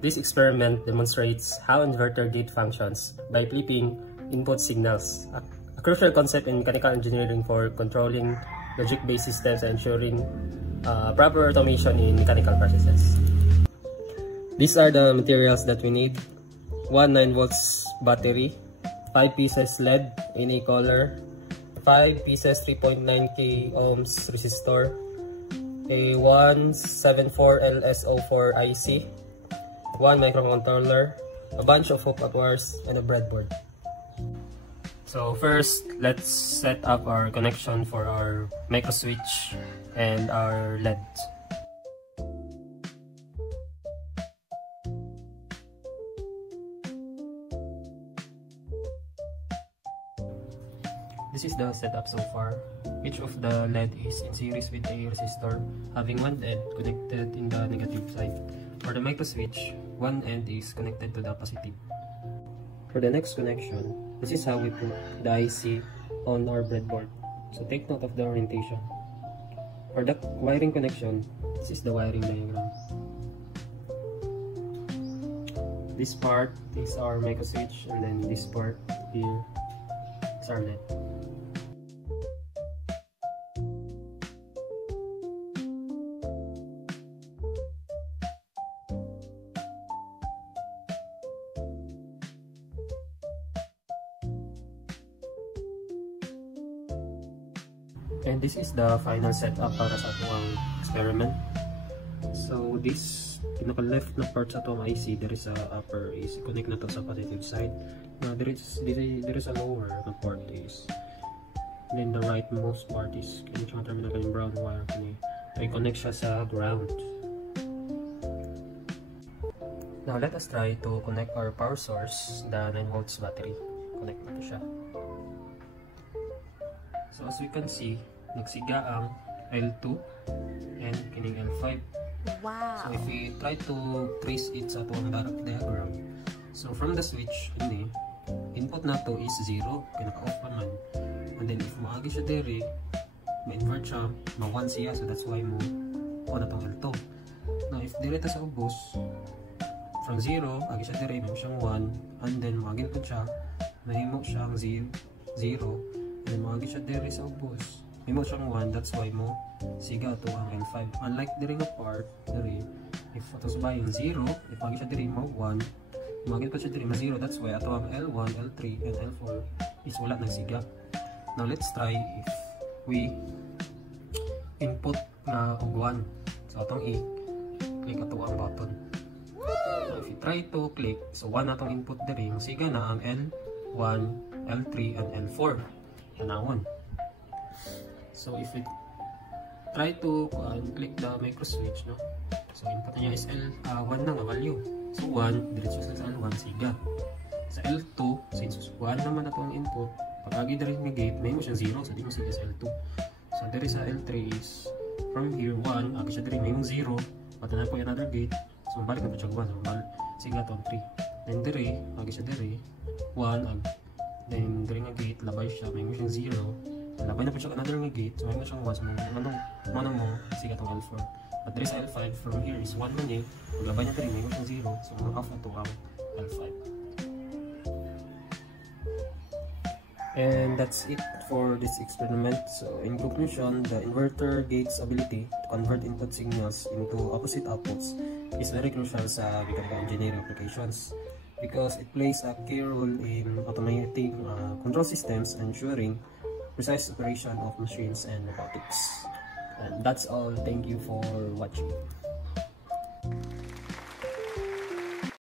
This experiment demonstrates how inverter gate functions by flipping input signals, a crucial concept in mechanical engineering for controlling logic-based systems and ensuring proper automation in mechanical processes. These are the materials that we need: one 9 volts battery, 5 pieces LED in a color, 5 pieces 3.9k ohms resistor, a 174 LSO4 IC, 1 microcontroller, a bunch of hook-up wires, and a breadboard. So first, let's set up our connection for our micro switch and our LED. This is the setup so far. Each of the LED is in series with a resistor, having one end connected in the negative side. For the micro switch, one end is connected to the positive. For the next connection, this is how we put the IC on our breadboard. So take note of the orientation. For the wiring connection, this is the wiring diagram. This part is our micro switch, and then this part here is our LED. And this is the final setup para sa atong experiment. So this pinaka-left na part sa atong IC, there is a upper is connect na to sa positive side. There is a lower na port is. And then the rightmost part is kini siya terminal kani brown wire kani ay connect siya sa ground. Now let us try to connect our power source, the 9 volts battery. Connect na to siya. So as we can see, nagsiga ang L2 and kining L5. Wow! So if we try to trace it sa atong diagram, so from the switch, ini, input na to is 0, kinaka-off pa man. And then if maagi siya dere, ma-invert siya, ma-1 siya, so that's why mo on na tong L2. Now if dire ta sa ubos, from 0, agi siya dere, may siyang 1, and then maagin po siya, mahimo siyang 0, and then maagi siya dere sa ubos. May mo siyang 1, that's why mo siga to ang L5. Unlike diri nga part, diri, if ito sa bayan 0, if magi siya diri mo 1, magin pa siya diri mo 0, that's why ato ang L1, L3, and L4 is wala nang siga. Now let's try if we input na og 1. So atong i-click ato ang button. So if you try to click, so 1 atong input diri, siga na ang L1, L3, and L4. Tanawon. So if we try to click the micro switch, no? So input niya is L1 na nga value. So 1, diretso sa L1 siga. Sa L2, since 1 naman na ang input, pag agi diri nga gate, may mo siyang 0, so di mo siga sa L2. So diri sa L3 is from here 1, agi siya diri may mong 0, pati na po another gate, so balik na po siya 1, so siga tong 3. Then diri, agi siya diri 1, then diri nga gate, labay siya, may mo siyang 0. Labay na po siya another nga gate, so may mo siyang 1, so manong mo, siga tong L4. At there is L5, from here is 1 man eh, kung labay na diri, may mo siyang 0, so off na to ang L5. And that's it for this experiment. So in conclusion, the inverter gate's ability to convert input signals into opposite outputs is very crucial sa mechanical engineering applications because it plays a key role in automating control systems, ensuring precise operation of machines and robotics. And that's all. Thank you for watching.